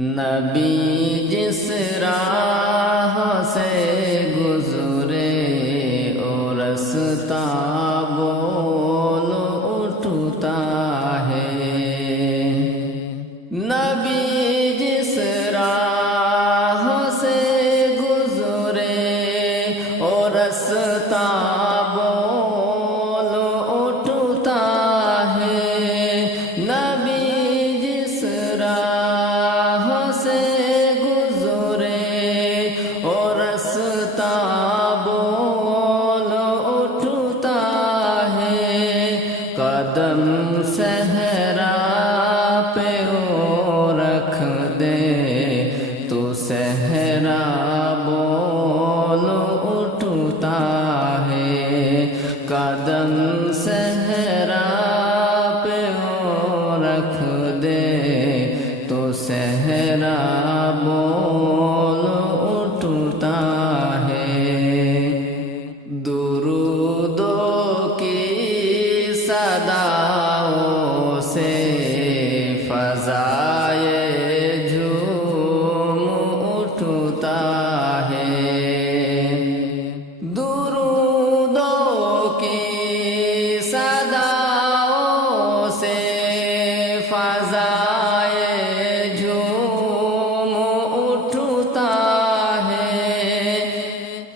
नबी से गुजरे औरसुता वो न उता है नबी जा गुजरे औरसुता कदम सहरा पे हो रख दे तो सहरा बोल उठता है दुरुदो की सदाओ से फजा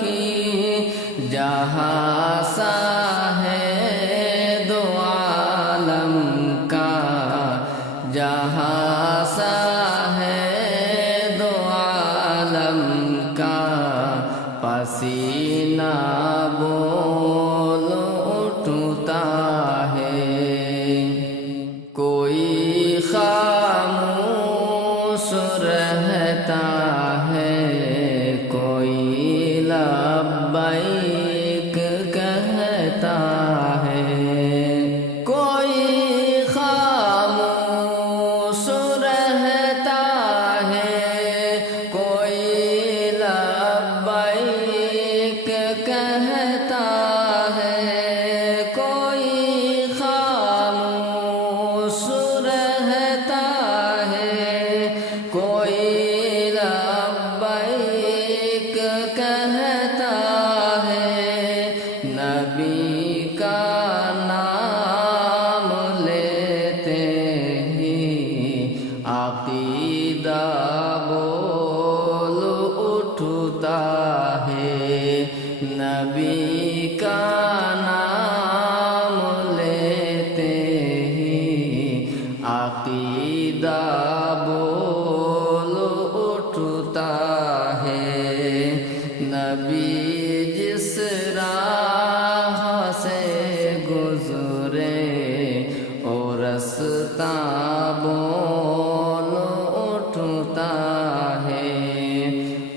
की जहाँ सा है दो का जहाँ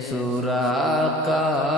सुरा का